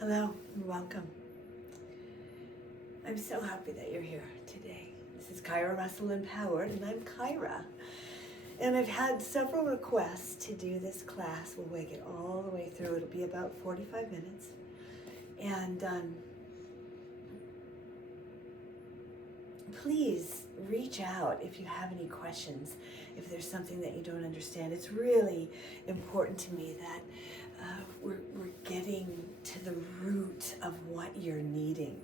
Hello and welcome. I'm so happy that you're here today. This is Kyra Russell Empowered, and I'm Kyra. And I've had several requests to do this class. We'll make it all the way through. It'll be about 45 minutes. And please reach out if you have any questions, if there's something that you don't understand. It's really important to me that we're getting to the root of what you're needing.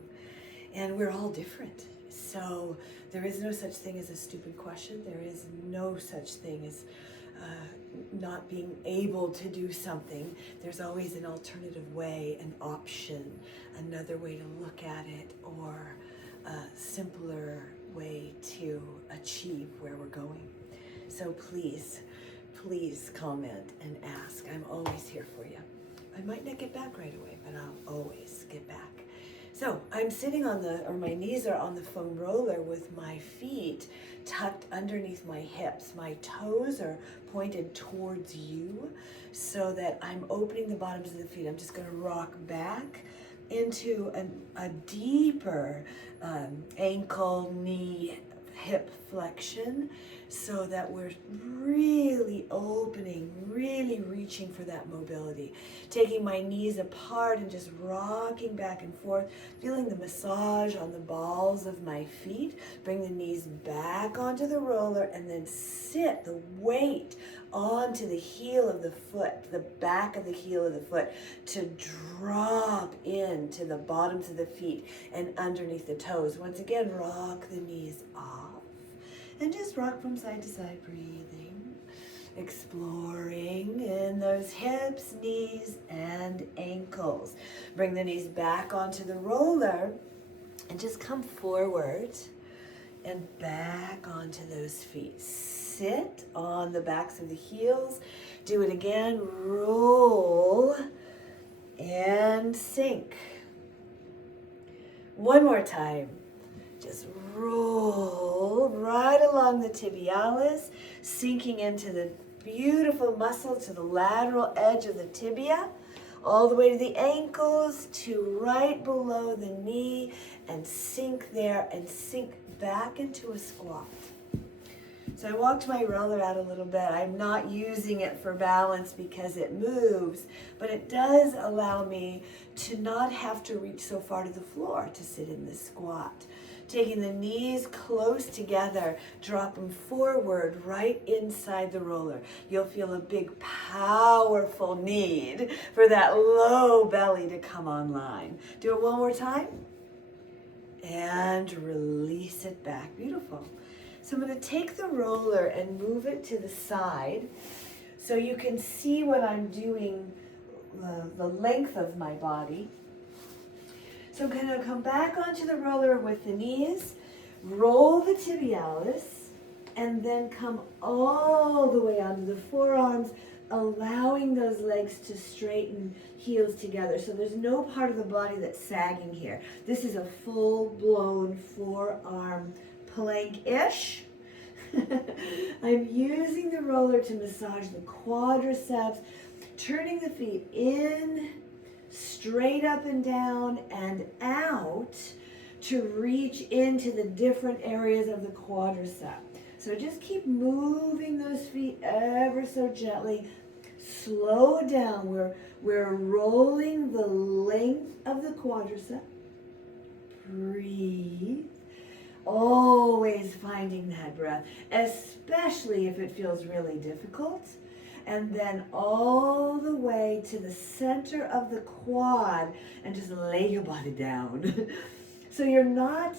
And we're all different. So there is no such thing as a stupid question. There is no such thing as not being able to do something. There's always an alternative way, an option, another way to look at it, or a simpler way to achieve where we're going. So please comment and ask. I'm always here for you. I might not get back right away, but I'll always get back. So I'm sitting on my knees are on the foam roller with my feet tucked underneath my hips. My toes are pointed towards you so that I'm opening the bottoms of the feet. I'm just going to rock back into a deeper ankle, knee, hip flexion so that we're really opening, really reaching for that mobility. Taking my knees apart and just rocking back and forth, feeling the massage on the balls of my feet. Bring the knees back onto the roller and then sit the weight onto the heel of the foot, the back of the heel of the foot, to drop into the bottoms of the feet and underneath the toes. Once again, rock the knees off. And just rock from side to side, breathing, exploring in those hips, knees, and ankles. Bring the knees back onto the roller and just come forward and back onto those feet. Sit on the backs of the heels. Do it again. Roll and sink. One more time. Just roll right along the tibialis, sinking into the beautiful muscle to the lateral edge of the tibia, all the way to the ankles, to right below the knee, and sink there and sink back into a squat. So I walked my roller out a little bit. I'm not using it for balance because it moves, but it does allow me to not have to reach so far to the floor to sit in this squat. Taking the knees close together, drop them forward right inside the roller. You'll feel a big, powerful need for that low belly to come online. Do it one more time. And release it back. Beautiful. So I'm going to take the roller and move it to the side so you can see what I'm doing, the length of my body. So I'm going to come back onto the roller with the knees, roll the tibialis, and then come all the way onto the forearms, allowing those legs to straighten, heels together. So there's no part of the body that's sagging here. This is a full-blown forearm plank-ish. I'm using the roller to massage the quadriceps, turning the feet in, straight up and down and out to reach into the different areas of the quadricep. So just keep moving those feet ever so gently. Slow down. We're rolling the length of the quadricep. Breathe. Always finding that breath, especially if it feels really difficult. And then all the way to the center of the quad and just lay your body down. So you're not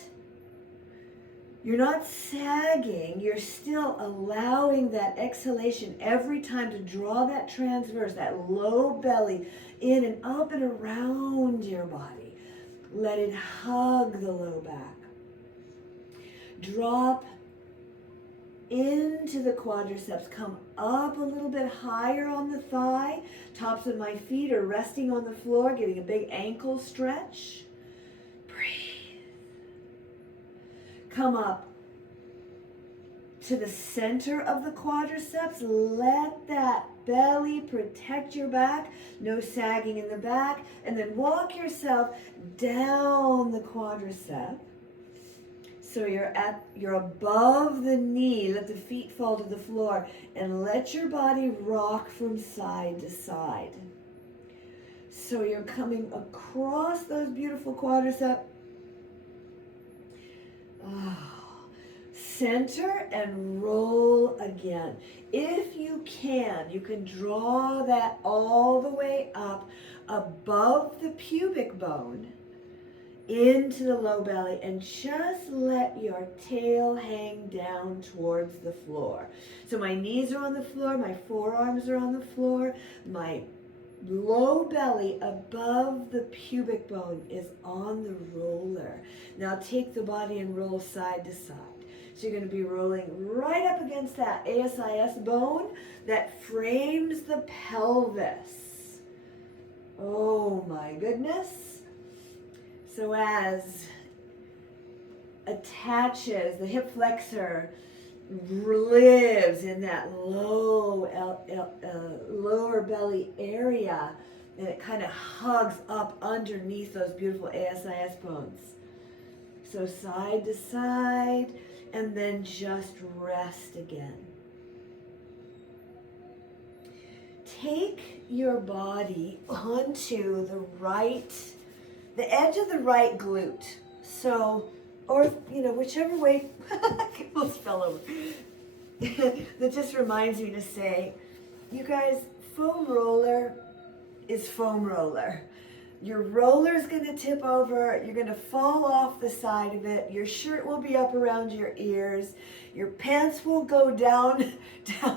sagging, you're still allowing that exhalation every time to draw that transverse, that low belly in and up and around your body. Let it hug the low back. Drop into the quadriceps, come up a little bit higher on the thigh. Tops of my feet are resting on the floor, getting a big ankle stretch. Breathe. Come up to the center of the quadriceps. Let that belly protect your back. No sagging in the back. And then walk yourself down the quadricep. So you're above the knee. Let the feet fall to the floor. And let your body rock from side to side. So you're coming across those beautiful quadriceps. Center and roll again. If you can draw that all the way up above the pubic bone into the low belly and just let your tail hang down towards the floor. So my knees are on the floor, my forearms are on the floor, my low belly above the pubic bone is on the roller. Now take the body and roll side to side. So you're going to be rolling right up against that ASIS bone that frames the pelvis. Oh my goodness. So as attaches, the hip flexor lives in that lower belly area, and it kind of hugs up underneath those beautiful ASIS bones. So side to side, and then just rest again. Take your body onto the edge of the right glute. So, or, whichever way, I almost fell over. That just reminds me to say, you guys, foam roller is foam roller. Your roller's going to tip over. You're going to fall off the side of it. Your shirt will be up around your ears. Your pants will go down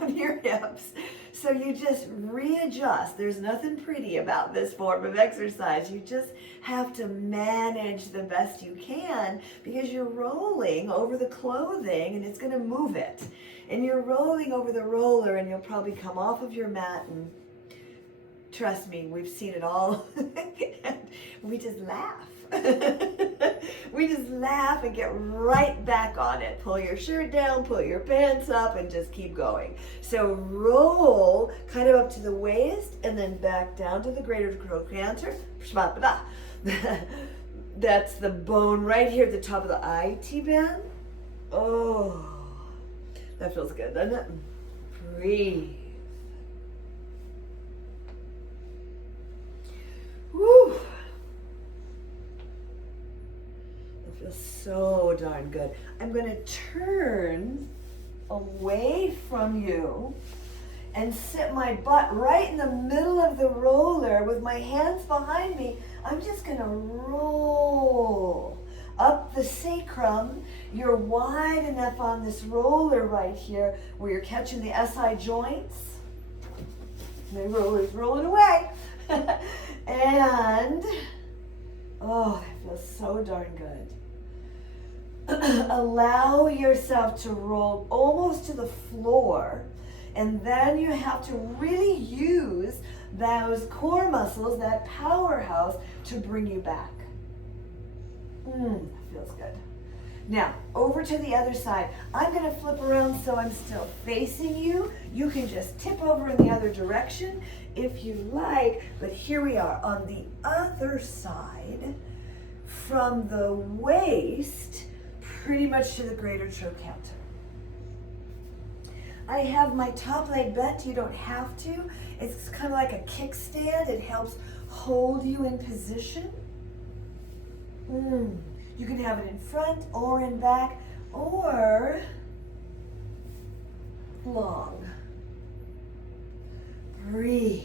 your hips. So you just readjust. There's nothing pretty about this form of exercise. You just have to manage the best you can because you're rolling over the clothing and it's going to move it. And you're rolling over the roller and you'll probably come off of your mat, and trust me, we've seen it all. We just laugh. We just laugh and get right back on it. Pull your shirt down, pull your pants up, and just keep going. So roll kind of up to the waist and then back down to the greater trochanter. That's the bone right here at the top of the IT band. Oh, that feels good, doesn't it? Breathe. Woo! That feels so darn good. I'm going to turn away from you and sit my butt right in the middle of the roller with my hands behind me. I'm just going to roll up the sacrum. You're wide enough on this roller right here where you're catching the SI joints. My roller's rolling away. And, oh, that feels so darn good. Allow yourself to roll almost to the floor, and then you have to really use those core muscles, that powerhouse, to bring you back. That feels good. Now, over to the other side. I'm going to flip around so I'm still facing you. You can just tip over in the other direction if you like, but here we are on the other side, from the waist pretty much to the greater trochanter. I have my top leg bent. You don't have to. It's kind of like a kickstand. It helps hold you in position. You can have it in front or in back or long. Breathe.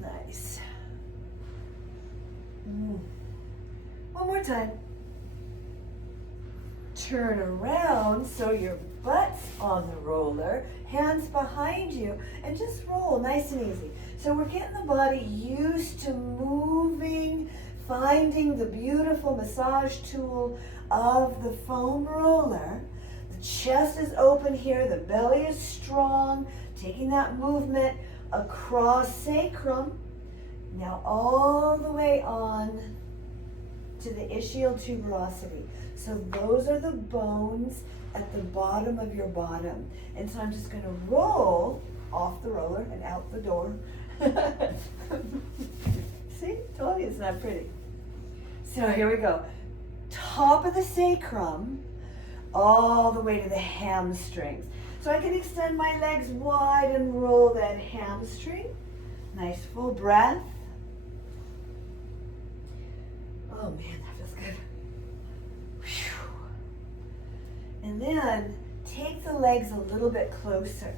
Nice. One more time. Turn around so your butt's on the roller, hands behind you, and just roll nice and easy. So we're getting the body used to moving, finding the beautiful massage tool of the foam roller. The chest is open here, the belly is strong, taking that movement across sacrum. Now all the way on to the ischial tuberosity. So those are the bones at the bottom of your bottom. And so I'm just going to roll off the roller and out the door. See, told you it's not pretty. So here we go. Top of the sacrum, all the way to the hamstrings. So I can extend my legs wide and roll that hamstring. Nice full breath. Oh man, that feels good. Whew. And then take the legs a little bit closer.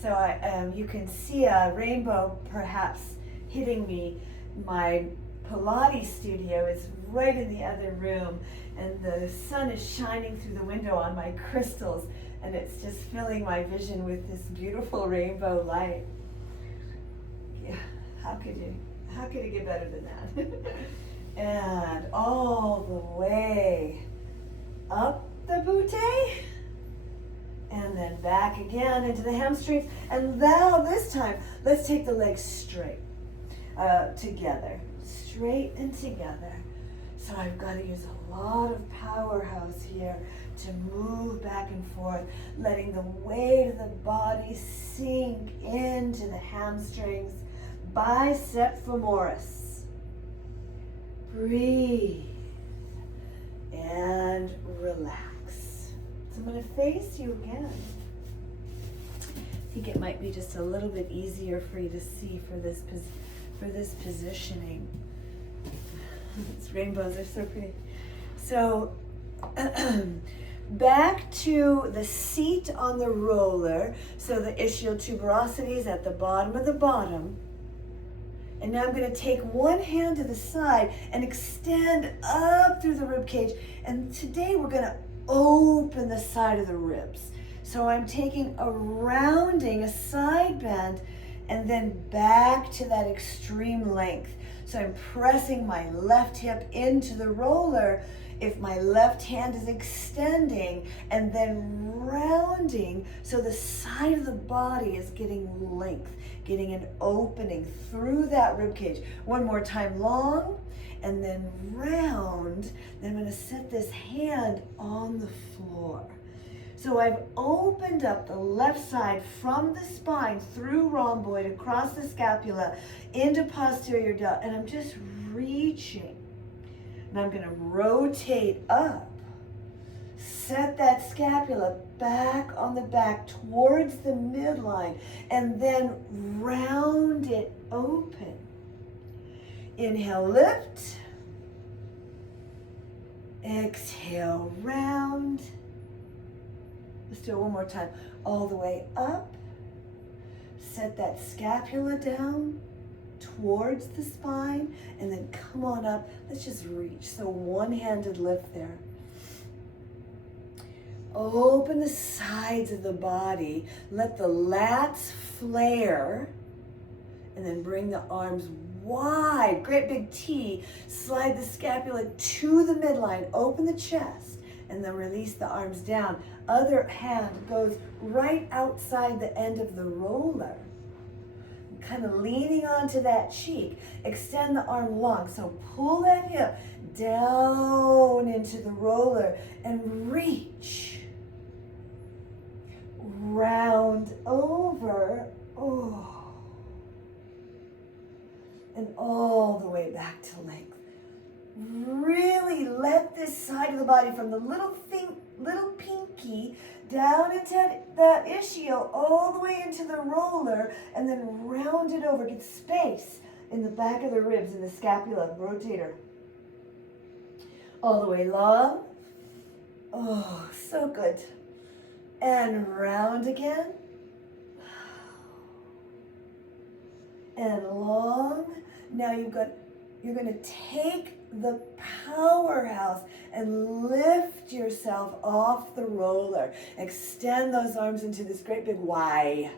So you can see a rainbow perhaps hitting me. My Pilates studio is right in the other room, and the sun is shining through the window on my crystals, and it's just filling my vision with this beautiful rainbow light. Yeah, how could it get better than that? And all the way up the butte, and then back again into the hamstrings. And now this time, let's take the legs straight, together, straight and together. So I've got to use a lot of powerhouse here to move back and forth, letting the weight of the body sink into the hamstrings, bicep femoris. Breathe and relax. So I'm going to face you again. I think it might be just a little bit easier for you to see for this positioning. These rainbows are so pretty. So back to the seat on the roller. So the ischial tuberosity is at the bottom of the bottom. And now I'm going to take one hand to the side and extend up through the rib cage. And today we're going to open the side of the ribs. So I'm taking a rounding, a side bend, and then back to that extreme length. So I'm pressing my left hip into the roller if my left hand is extending, and then rounding so the side of the body is getting length, getting an opening through that rib cage. One more time, long, and then round. Then I'm going to set this hand on the floor. So I've opened up the left side from the spine through rhomboid across the scapula into posterior delt, and I'm just reaching. And I'm going to rotate up, set that scapula back on the back towards the midline, and then round it open. Inhale, lift. Exhale, round. Let's do it one more time. All the way up. Set that scapula down towards the spine, and then come on up. Let's just reach. So one-handed lift there. Open the sides of the body. Let the lats flare, and then bring the arms wide. Great big T. Slide the scapula to the midline. Open the chest, and then release the arms down. Other hand goes right outside the end of the roller, kind of leaning onto that cheek. Extend the arm long, so pull that hip down into the roller and reach. Round over, and all the way back to length. Really let this side of the body, from the little pinky down into the ischial, all the way into the roller, and then round it over. Get space in the back of the ribs and the scapula, rotator. All the way long. Oh, so good. And round again. And long. Now you're going to take the powerhouse and lift yourself off the roller. Extend those arms into this great big Y.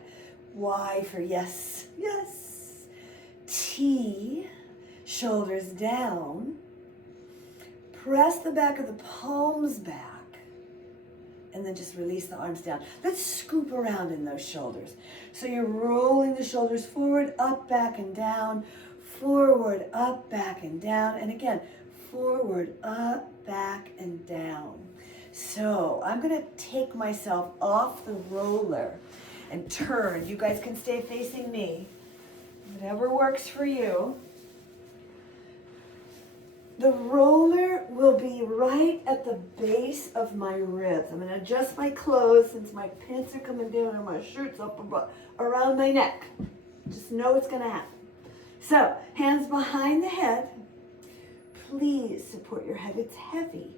Y for yes, yes. T, shoulders down. Press the back of the palms back. And then just release the arms down. Let's scoop around in those shoulders. So you're rolling the shoulders forward, up, back, and down. Forward, up, back, and down. And again, forward, up, back, and down. So I'm going to take myself off the roller and turn. You guys can stay facing me. Whatever works for you. The roller will be right at the base of my ribs. I'm going to adjust my clothes since my pants are coming down and my shirt's up above, around my neck. Just know it's going to happen. So, hands behind the head. Please support your head. It's heavy.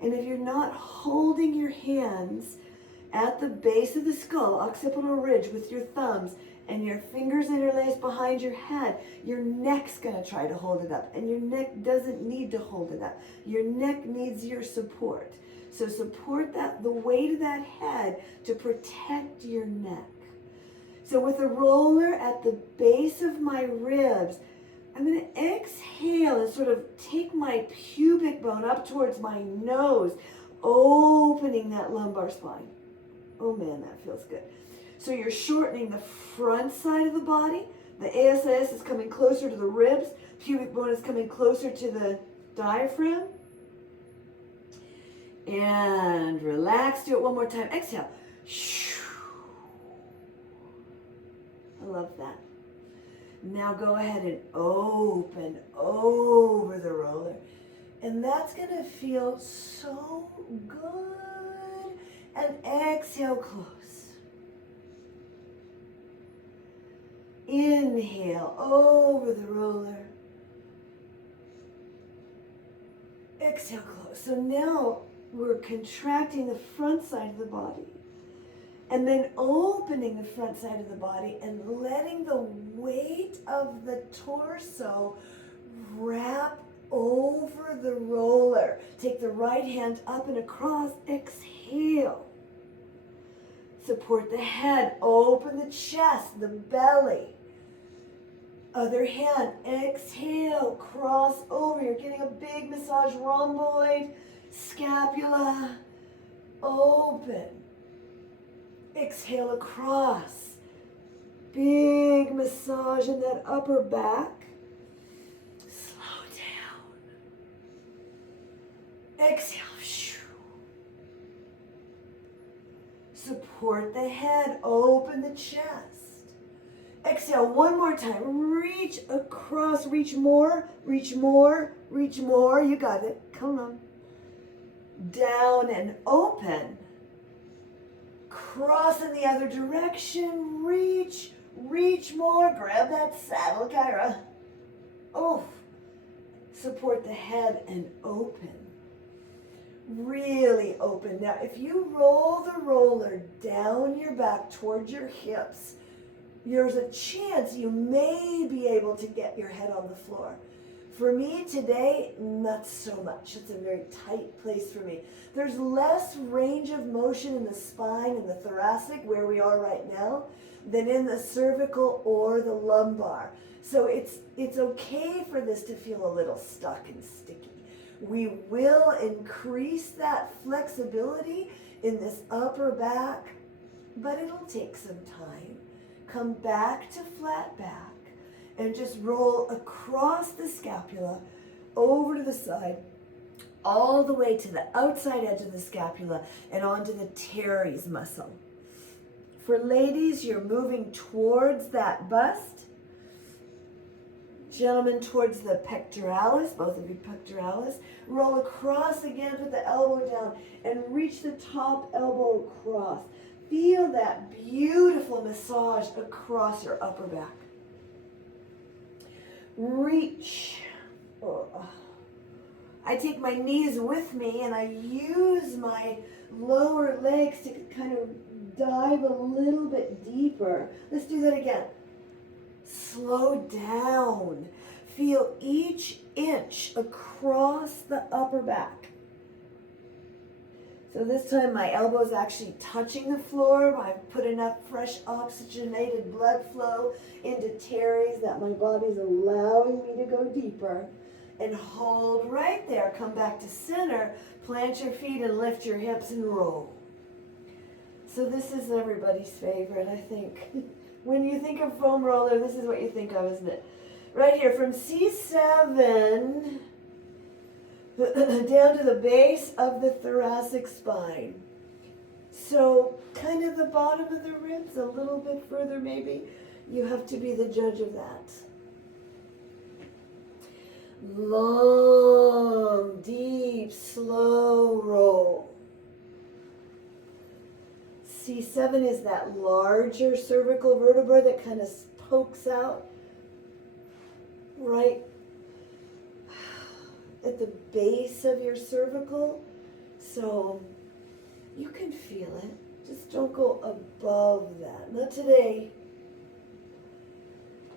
And if you're not holding your hands at the base of the skull, occipital ridge, with your thumbs and your fingers interlaced behind your head, your neck's going to try to hold it up. And your neck doesn't need to hold it up. Your neck needs your support. So support that, the weight of that head to protect your neck. So with the roller at the base of my ribs, I'm going to exhale and sort of take my pubic bone up towards my nose, opening that lumbar spine. Oh man, that feels good. So you're shortening the front side of the body. The ASIS is coming closer to the ribs. Pubic bone is coming closer to the diaphragm. And relax. Do it one more time. Exhale. I love that. Now go ahead and open over the roller. And that's going to feel so good. And exhale, close. Inhale over the roller. Exhale, close. So now we're contracting the front side of the body. And then opening the front side of the body and letting the weight of the torso wrap over the roller. Take the right hand up and across. Exhale. Support the head. Open the chest, the belly. Other hand. Exhale. Cross over. You're getting a big massage. Rhomboid. Scapula. Open. Exhale across. Big massage in that upper back. Slow down. Exhale. Support the head. Open the chest. Exhale one more time. Reach across. Reach more. Reach more. Reach more. You got it. Come on. Down and open. Cross in the other direction. Reach. Reach more. Grab that saddle, Kyra. Oh. Support the head and open. Really open. Now, if you roll the roller down your back towards your hips, there's a chance you may be able to get your head on the floor. For me today, not so much. It's a very tight place for me. There's less range of motion in the spine and the thoracic, where we are right now, than in the cervical or the lumbar. So it's okay for this to feel a little stuck and sticky. We will increase that flexibility in this upper back, but it'll take some time. Come back to flat back and just roll across the scapula, over to the side, all the way to the outside edge of the scapula and onto the teres muscle. For ladies, you're moving towards that bust. Gentlemen, towards the pectoralis, both of you pectoralis. Roll across again, put the elbow down, and reach the top elbow across. Feel that beautiful massage across your upper back. Reach. Oh. I take my knees with me and I use my lower legs to kind of dive a little bit deeper. Let's do that again. Slow down. Feel each inch across the upper back. So this time my elbow is actually touching the floor. I've put enough fresh oxygenated blood flow into teres that my body's allowing me to go deeper. And hold right there. Come back to center. Plant your feet and lift your hips and roll. So this is everybody's favorite, I think. When you think of foam roller, this is what you think of, isn't it? Right here, from C7 down to the base of the thoracic spine. So kind of the bottom of the ribs, a little bit further maybe. You have to be the judge of that. Long, deep, slow roll. C7 is that larger cervical vertebra that kind of pokes out right at the base of your cervical. So you can feel it. Just don't go above that. Not today.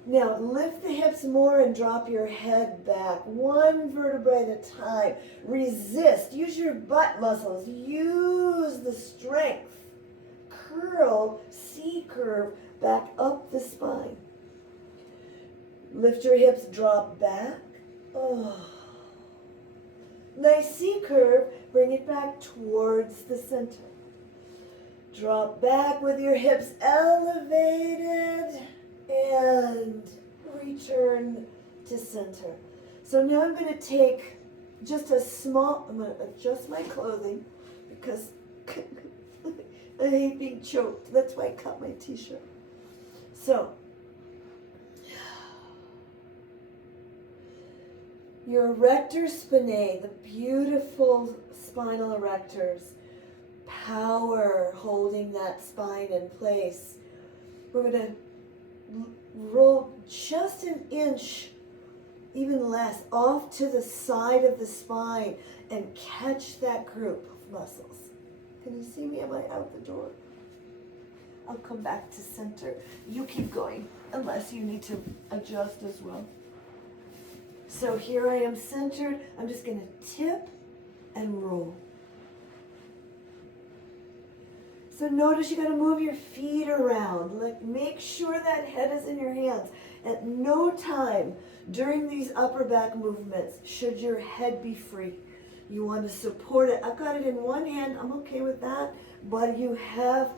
Now lift the hips more and drop your head back, one vertebrae at a time. Resist. Use your butt muscles. Use the strength. Curl, C-curve, back up the spine. Lift your hips, drop back. Oh. Nice C-curve. Bring it back towards the center. Drop back with your hips elevated and return to center. So now I'm going to take just a small, I'm going to adjust my clothing because I hate being choked. That's why I cut my t-shirt. So, your erector spinae, the beautiful spinal erectors, power holding that spine in place. We're going to roll just an inch, even less, off to the side of the spine and catch that group of muscles. Can you see me? Am I out the door? I'll come back to center. You keep going, unless you need to adjust as well. So here I am centered. I'm just going to tip and roll. So notice you got to move your feet around. Like, make sure that head is in your hands. At no time during these upper back movements should your head be free. You want to support it. I've got it in one hand. I'm okay with that. But you have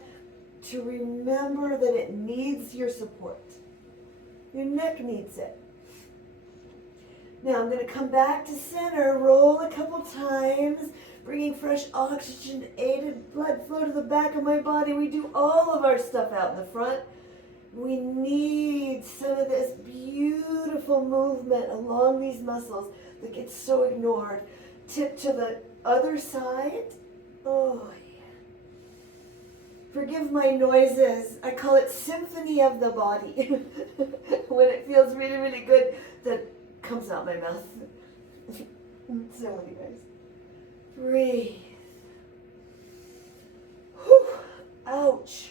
to remember that it needs your support. Your neck needs it. Now I'm going to come back to center, roll a couple times, bringing fresh oxygen-aided blood flow to the back of my body. We do all of our stuff out in the front. We need some of this beautiful movement along these muscles that gets so ignored. Tip to the other side. Oh, yeah. Forgive my noises. I call it symphony of the body. When it feels really, really good, that comes out my mouth. So anyways. Breathe. Whew. Ouch.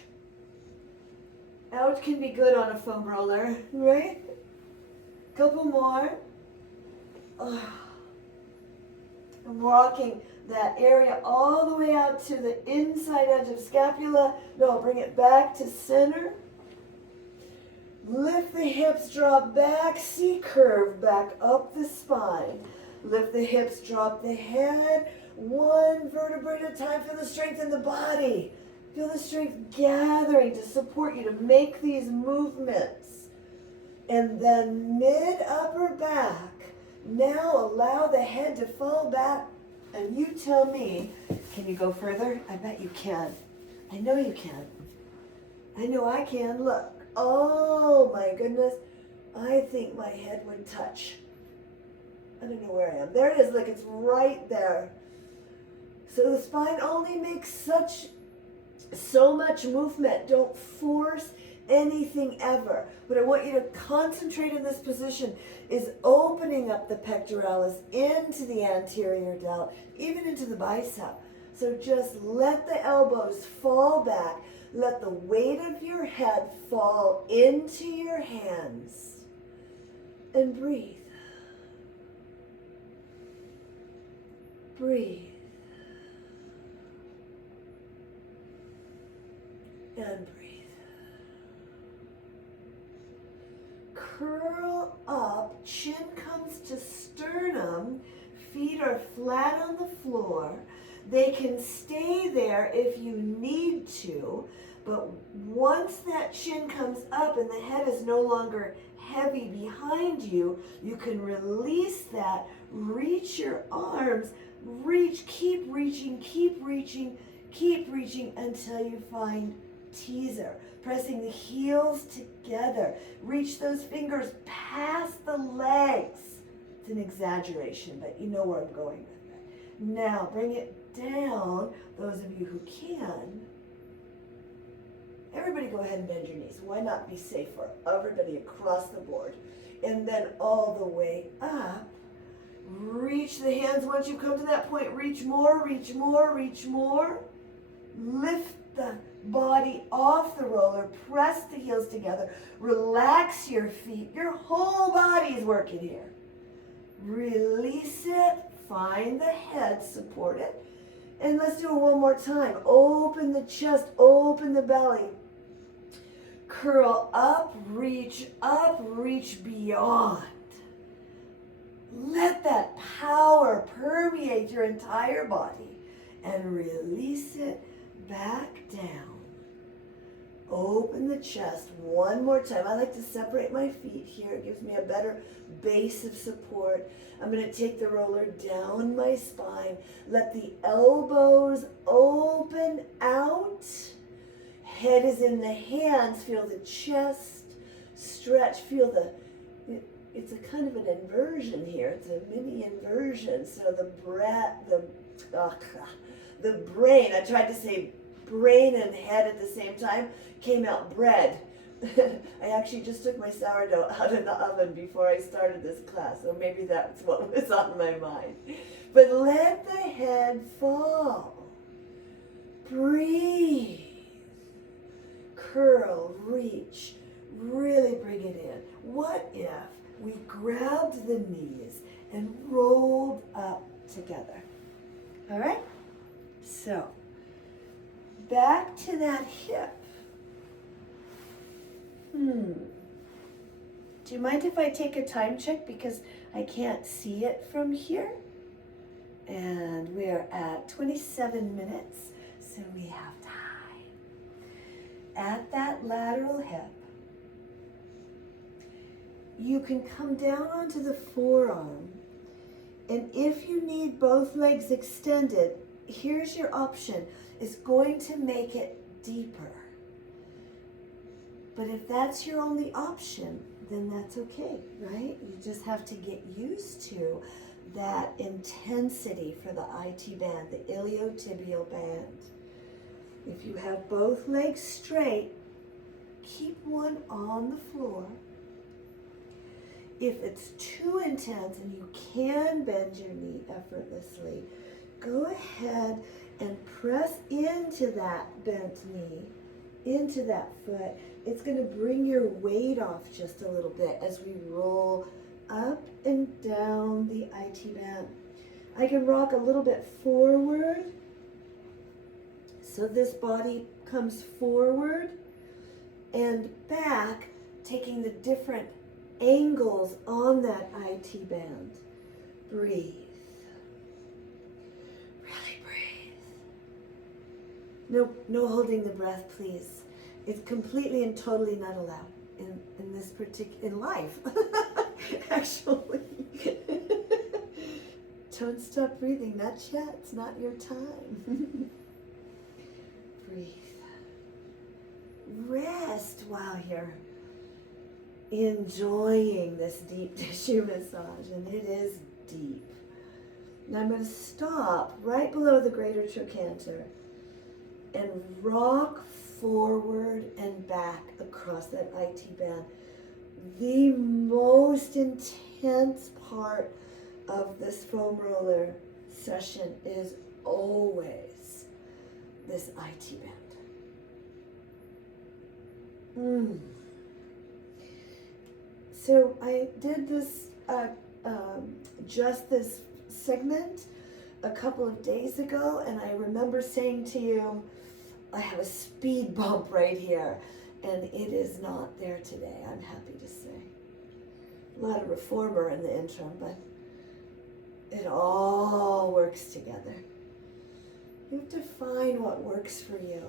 Ouch can be good on a foam roller, right? Couple more. Oh. I'm walking that area all the way out to the inside edge of scapula. No, I'll bring it back to center. Lift the hips, drop back, C-curve, back up the spine. Lift the hips, drop the head, one vertebrae at a time. Feel the strength in the body. Feel the strength gathering to support you to make these movements. And then mid-upper back. Now allow the head to fall back, and you tell me, can you go further? I bet you can. I know you can. I know I can. Look. Oh my goodness. I think my head would touch. I don't know where I am. There it is. Look, it's right there. So the spine only makes so much movement. Don't force anything ever. What I want you to concentrate in this position is opening up the pectoralis into the anterior delt, even into the bicep. So just let the elbows fall back. Let the weight of your head fall into your hands. And breathe. Breathe. And breathe. Curl up, chin comes to sternum, feet are flat on the floor. They can stay there if you need to, But once that chin comes up and the head is no longer heavy behind you, you can release that, reach your arms, reach, keep reaching, keep reaching, keep reaching until you find teaser. Pressing the heels together. Reach those fingers past the legs. It's an exaggeration, but you know where I'm going with it. Now bring it down, those of you who can. Everybody go ahead and bend your knees. Why not be safe for everybody across the board? And then all the way up. Reach the hands once you come to that point. Reach more, reach more, reach more. Lift the body off the roller. Press the heels together. Relax your feet. Your whole body's working here. Release it. Find the head. Support it. And let's do it one more time. Open the chest. Open the belly. Curl up, reach beyond. Let that power permeate your entire body and release it back down. Open the chest one more time. I like to separate my feet here. It gives me a better base of support. I'm going to take the roller down my spine. Let the elbows open out. Head is in the hands. Feel the chest stretch. Feel it's a kind of an inversion here. It's a mini inversion. So the brain, I tried to say brain and head at the same time, came out bread. I actually just took my sourdough out of the oven before I started this class, so maybe that's what was on my mind. But let the head fall. Breathe. Curl, reach, really bring it in. What if we grabbed the knees and rolled up together? All right? So, back to that hip. Do you mind if I take a time check because I can't see it from here? And we're at 27 minutes, so we have time. At that lateral hip, you can come down onto the forearm, and if you need both legs extended, here's your option. It's going to make it deeper. But if that's your only option, then that's okay, right? You just have to get used to that intensity for the IT band, the iliotibial band. If you have both legs straight, keep one on the floor. If it's too intense and you can bend your knee effortlessly, go ahead and press into that bent knee, into that foot. It's going to bring your weight off just a little bit as we roll up and down the IT band. I can rock a little bit forward. So this body comes forward and back, taking the different angles on that IT band. Breathe. Really breathe. No holding the breath, please. It's completely and totally not allowed in this in life. Actually. Don't stop breathing, not yet. It's not your time. Breathe. Rest while you're enjoying this deep tissue massage, and it is deep. Now I'm going to stop right below the greater trochanter and rock forward and back across that IT band. The most intense part of this foam roller session is always this IT band. So I did this, just this segment a couple of days ago, and I remember saying to you, I have a speed bump right here, and it is not there today, I'm happy to say. A lot of reformer in the interim, but it all works together. You have to find what works for you.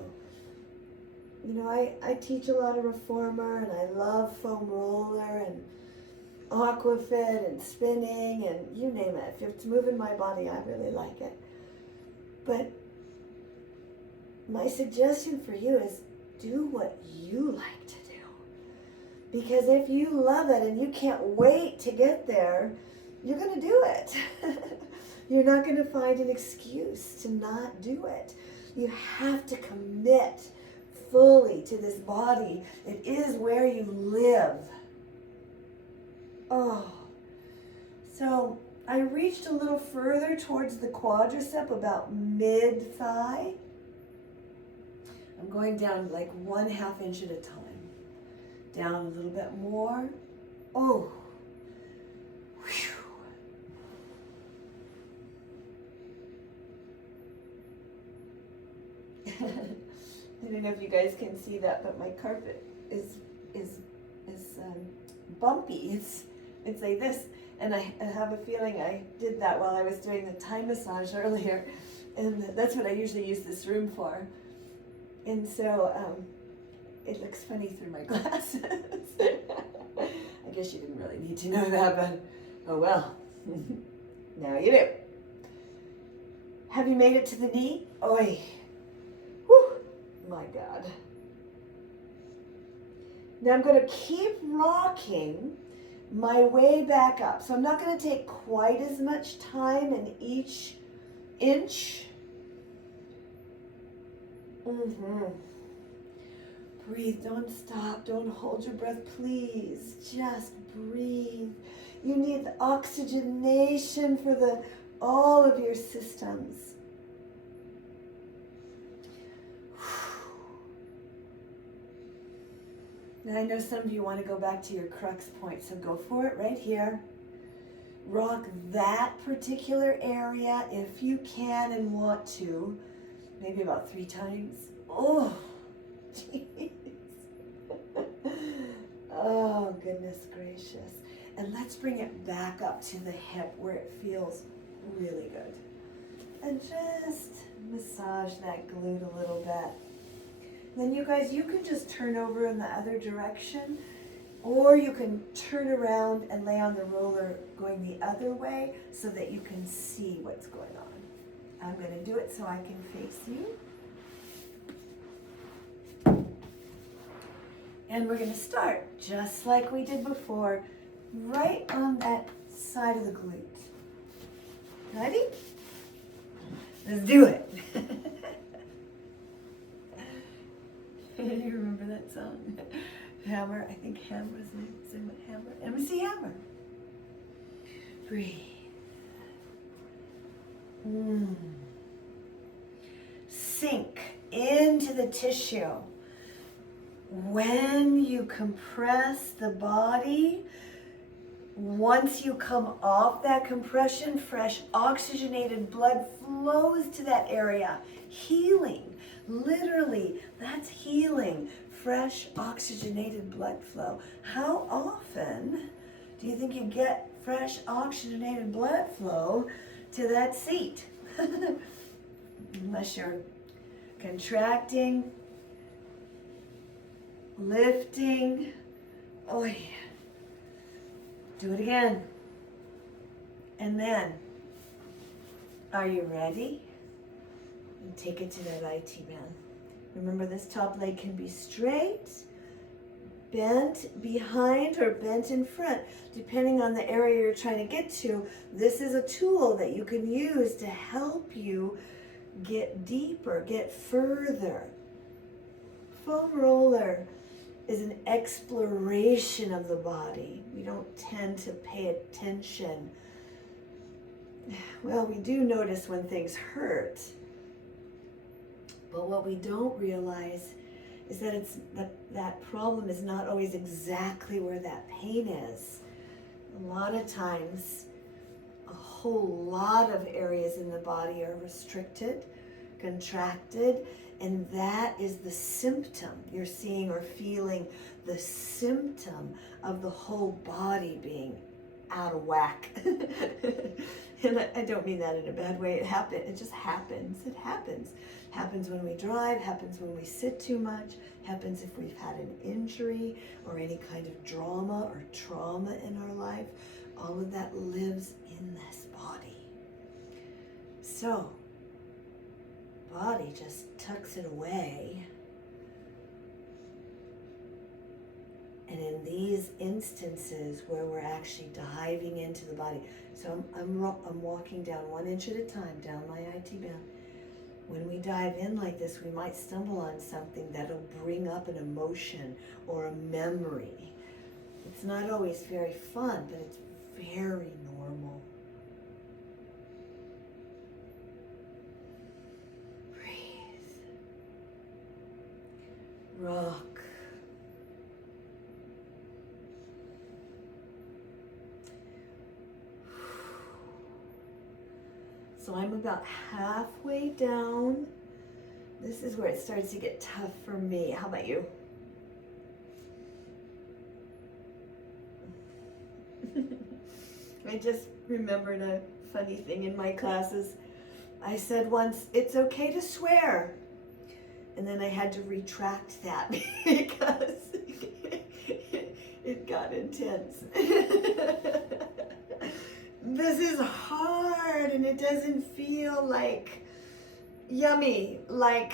You know, I teach a lot of reformer, and I love foam roller and aquafit and spinning and you name it. If it's moving my body, I really like it. But my suggestion for you is do what you like to do. Because if you love it and you can't wait to get there, you're going to do it. You're not going to find an excuse to not do it. You have to commit fully to this body. It is where you live. Oh, so I reached a little further towards the quadricep, about mid-thigh. I'm going down like 1/2 inch at a time. Down a little bit more. Oh, whew. I don't know if you guys can see that, but my carpet is bumpy. It's like this, and I have a feeling I did that while I was doing the Thai massage earlier, and that's what I usually use this room for. And so it looks funny through my glasses. I guess you didn't really need to know that, but oh well. Now you do. Have you made it to the knee? Oi. Whew. My God. Now I'm going to keep rocking my way back up. So I'm not going to take quite as much time in each inch. Breathe, don't stop, don't hold your breath, please. Just breathe. You need the oxygenation for all of your systems. Now I know some of you want to go back to your crux point, so go for it right here. Rock that particular area if you can and want to. Maybe about 3 times. Oh, jeez. Oh, goodness gracious. And let's bring it back up to the hip where it feels really good. And just massage that glute a little bit. Then you guys, you can just turn over in the other direction, or you can turn around and lay on the roller going the other way so that you can see what's going on. I'm going to do it so I can face you. And we're going to start just like we did before, right on that side of the glute. Ready? Let's do it. You remember that song? Hammer, I think Hammer's name. Sing with Hammer. MC Hammer. Breathe. Sink into the tissue. When you compress the body, once you come off that compression, fresh oxygenated blood flows to that area. Healing. Literally, that's healing. Fresh oxygenated blood flow. How often do you think you get fresh oxygenated blood flow to that seat? Unless you're contracting, lifting. Oh yeah. Do it again. And then, are you ready? And take it to that IT band. Remember, this top leg can be straight, bent behind, or bent in front, depending on the area you're trying to get to. This is a tool that you can use to help you get deeper, get further. Foam roller is an exploration of the body. We don't tend to pay attention. Well, we do notice when things hurt. But what we don't realize is that that problem is not always exactly where that pain is. A lot of times, a whole lot of areas in the body are restricted, contracted, and that is the symptom. You're seeing or feeling the symptom of the whole body being out of whack. And I don't mean that in a bad way. It just happens. It happens. Happens when we drive, happens when we sit too much, happens if we've had an injury or any kind of drama or trauma in our life. All of that lives in this body. So, body just tucks it away. And in these instances where we're actually diving into the body, so I'm walking down 1 inch at a time down my IT band. When we dive in like this, we might stumble on something that'll bring up an emotion or a memory. It's not always very fun, but it's very normal. Breathe. Rock. So I'm about halfway down. This is where it starts to get tough for me. How about you? I just remembered a funny thing in my classes. I said once, it's okay to swear. And then I had to retract that because it got intense. This is hard and it doesn't feel like yummy, like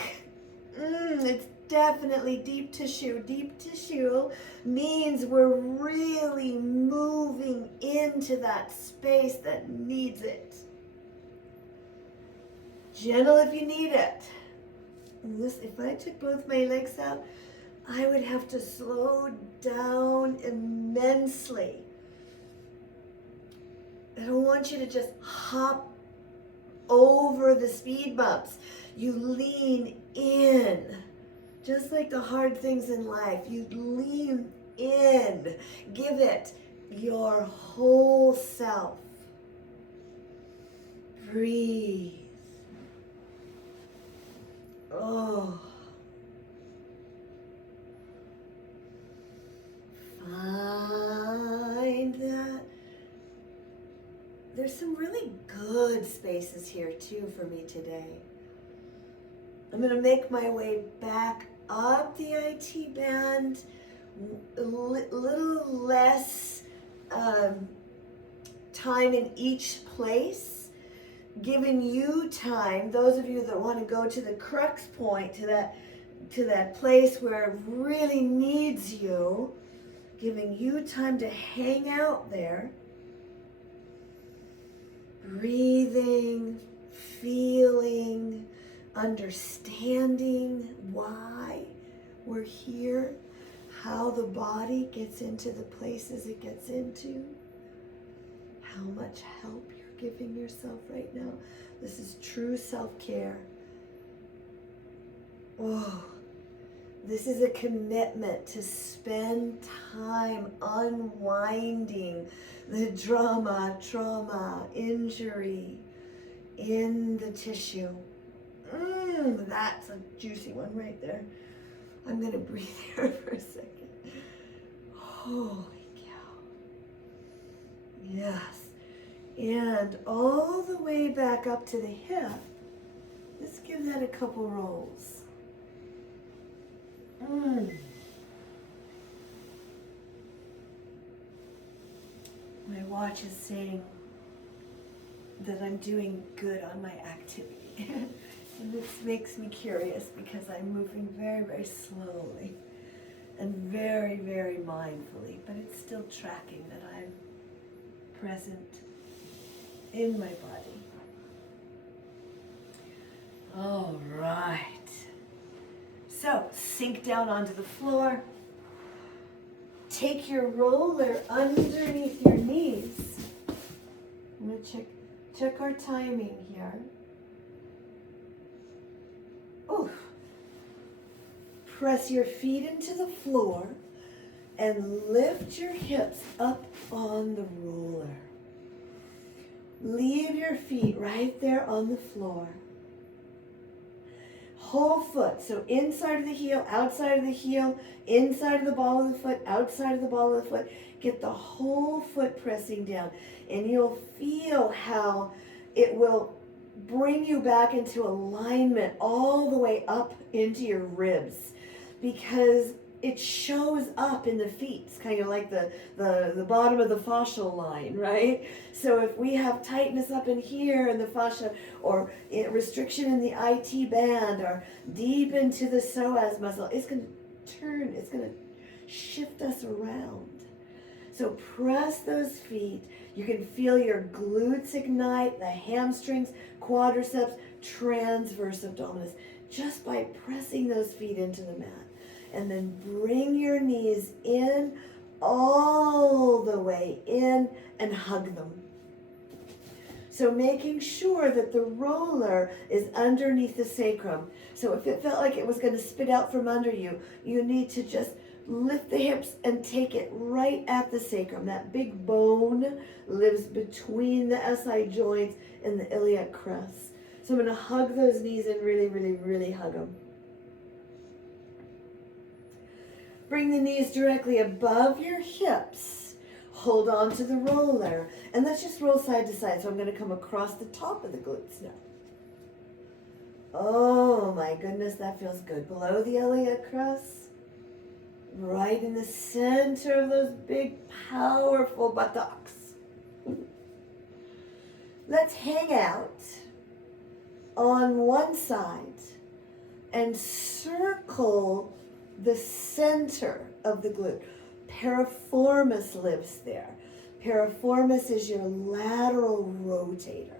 it's definitely deep tissue. Deep tissue means we're really moving into that space that needs it. Gentle if you need it. If I took both my legs out, I would have to slow down immensely. I don't want you to just hop over the speed bumps. You lean in. Just like the hard things in life, you lean in. Give it your whole self. Breathe. Oh. Find that. There's some really good spaces here too for me today. I'm going to make my way back up the IT band, a little less time in each place, giving you time, those of you that want to go to the crux point, to that place where it really needs you, giving you time to hang out there. Breathing, feeling, understanding why we're here, how the body gets into the places it gets into, how much help you're giving yourself right now. This is true self-care. Oh, this is a commitment to spend time unwinding the drama, trauma, injury in the tissue. That's a juicy one right there. I'm going to breathe here for a second. Holy cow. Yes. And all the way back up to the hip. Let's give that a couple rolls. My watch is saying that I'm doing good on my activity. And this makes me curious because I'm moving very, very slowly and very, very mindfully, but it's still tracking that I'm present in my body. All right. So sink down onto the floor. Take your roller underneath your knees. I'm going to check our timing here. Oh. Press your feet into the floor and lift your hips up on the roller. Leave your feet right there on the floor. Whole foot, so inside of the heel, outside of the heel, inside of the ball of the foot, outside of the ball of the foot. Get the whole foot pressing down, and you'll feel how it will bring you back into alignment all the way up into your ribs, because it shows up in the feet. It's kind of like the bottom of the fascial line, right? So if we have tightness up in here in the fascia, or restriction in the IT band, or deep into the psoas muscle, it's going to turn, it's going to shift us around. So press those feet. You can feel your glutes ignite, the hamstrings, quadriceps, transverse abdominis, just by pressing those feet into the mat. And then bring your knees in, all the way in, and hug them. So making sure that the roller is underneath the sacrum. So if it felt like it was going to spit out from under you, you need to just lift the hips and take it right at the sacrum. That big bone lives between the SI joints and the iliac crest. So I'm going to hug those knees and really, really, really hug them. Bring the knees directly above your hips. Hold on to the roller. And let's just roll side to side. So I'm going to come across the top of the glutes now. Oh my goodness, that feels good. Below the iliac crest. Right in the center of those big, powerful buttocks. Let's hang out on one side and circle the center of the glute. Piriformis lives there. Piriformis is your lateral rotator.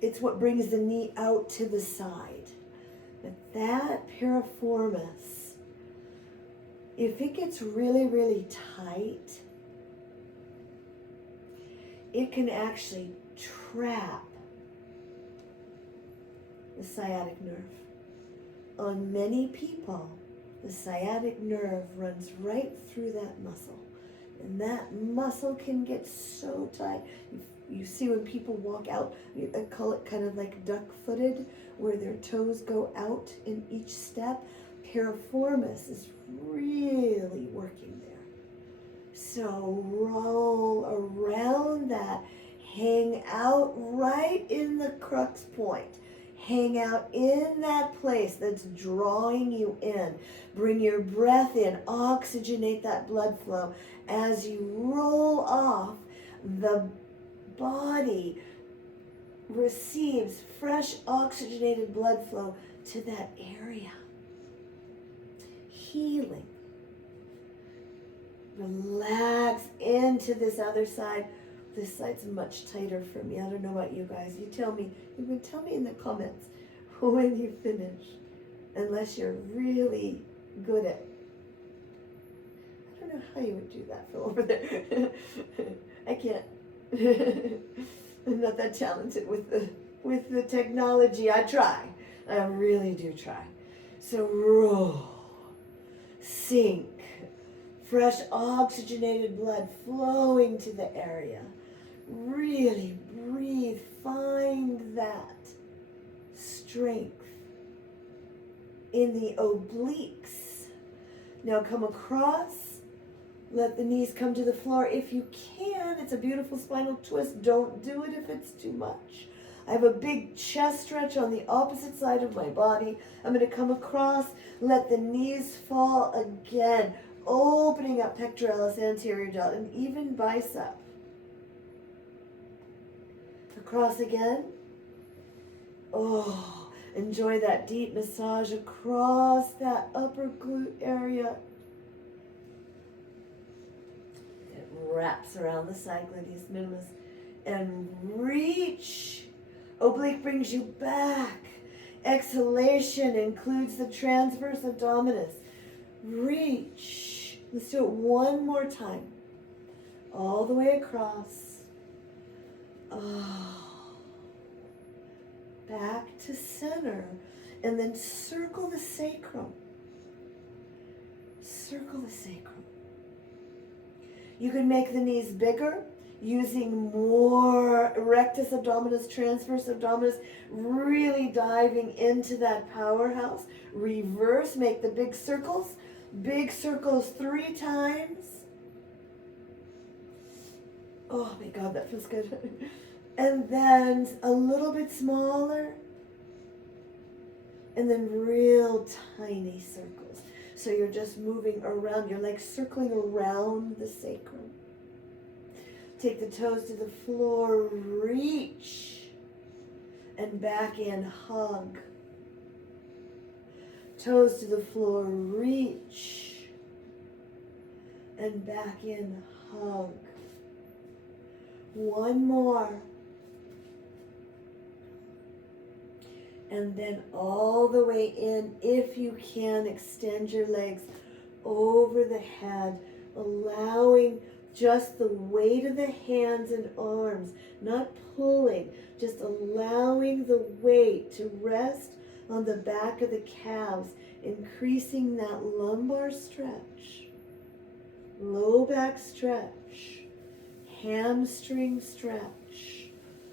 It's what brings the knee out to the side. But that piriformis, if it gets really, really tight, it can actually trap the sciatic nerve. On many people, the sciatic nerve runs right through that muscle. And that muscle can get so tight. You see when people walk out, I call it kind of like duck-footed, where their toes go out in each step. Piriformis is really working there. So roll around that. Hang out right in the crux point. Hang out in that place that's drawing you in. Bring your breath in. Oxygenate that blood flow. As you roll off, the body receives fresh oxygenated blood flow to that area. Healing. Relax into this other side. This side's much tighter for me. I don't know about you guys. You tell me. You can tell me in the comments when you finish. Unless you're really good at. I don't know how you would do that from over there. I can't. I'm not that talented with the technology. I try. I really do try. So roll. Sink. Fresh oxygenated blood flowing to the area. Really breathe. Find that strength in the obliques. Now come across. Let the knees come to the floor if you can. It's a beautiful spinal twist. Don't do it if it's too much. I have a big chest stretch on the opposite side of my body. I'm going to come across. Let the knees fall again. Opening up pectoralis, anterior delt, and even bicep. Across again. Oh, enjoy that deep massage across that upper glute area. It wraps around the side gluteus minimus and reach. Oblique brings you back. Exhalation includes the transverse abdominis. Reach. Let's do it one more time. All the way across. Oh. Back to center. And then circle the sacrum. Circle the sacrum. You can make the knees bigger using more rectus abdominis, transverse abdominis, really diving into that powerhouse. Reverse, make the big circles 3 times. Oh my God, that feels good. And then a little bit smaller. And then real tiny circles. So you're just moving around. You're like circling around the sacrum. Take the toes to the floor. Reach. And back in. Hug. Toes to the floor. Reach. And back in. Hug. One more. And then all the way in, if you can, extend your legs over the head, allowing just the weight of the hands and arms, not pulling, just allowing the weight to rest on the back of the calves, increasing that lumbar stretch, low back stretch, hamstring stretch.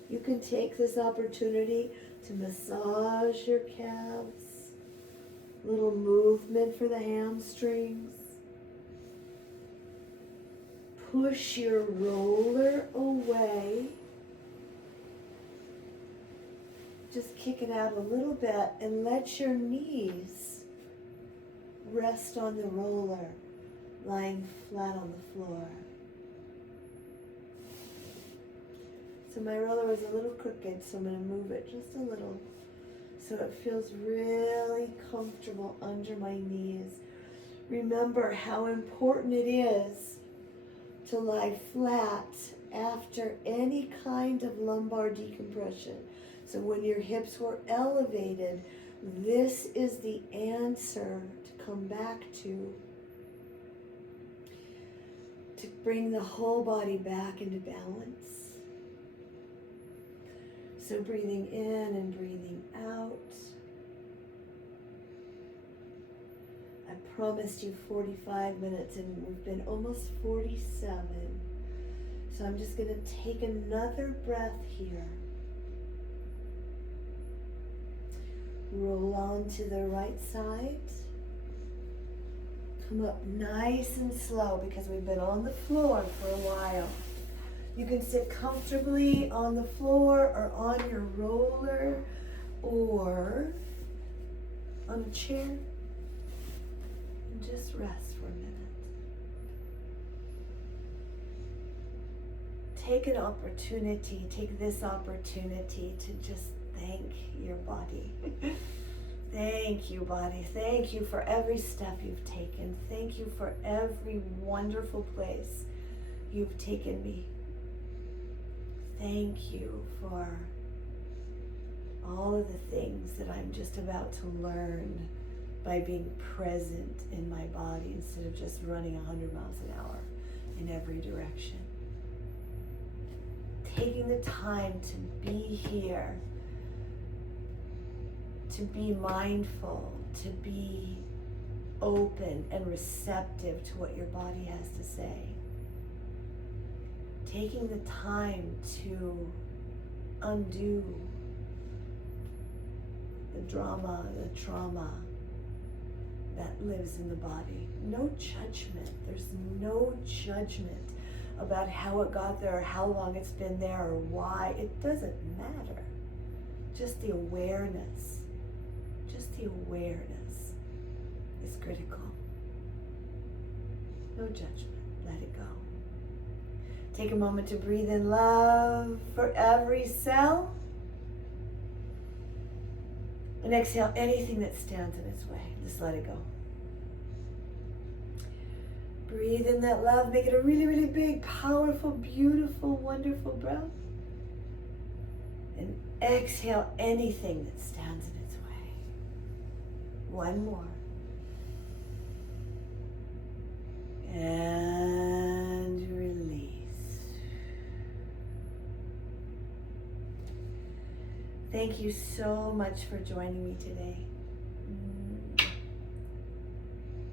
You can take this opportunity to massage your calves, little movement for the hamstrings. Push your roller away. Just kick it out a little bit and let your knees rest on the roller, lying flat on the floor. So my roller is a little crooked, so I'm going to move it just a little so it feels really comfortable under my knees. Remember how important it is to lie flat after any kind of lumbar decompression. So when your hips were elevated, this is the answer to come back to bring the whole body back into balance. So breathing in and breathing out. I promised you 45 minutes and we've been almost 47. So I'm just going to take another breath here. Roll on to the right side. Come up nice and slow because we've been on the floor for a while. You can sit comfortably on the floor or on your roller or on a chair and just rest for a minute. Take this opportunity to just thank your body. Thank you, body. Thank you for every step you've taken. Thank you for every wonderful place you've taken me. Thank you for all of the things that I'm just about to learn by being present in my body instead of just running 100 miles an hour in every direction. Taking the time to be here, to be mindful, to be open and receptive to what your body has to say. Taking the time to undo the drama, the trauma that lives in the body. No judgment. There's no judgment about how it got there or how long it's been there or why. It doesn't matter. Just the awareness. Just the awareness is critical. No judgment. Let it go. Take a moment to breathe in love for every cell. And exhale anything that stands in its way. Just let it go. Breathe in that love. Make it a really, really big, powerful, beautiful, wonderful breath. And exhale anything that stands in its way. One more. And release. Thank you so much for joining me today.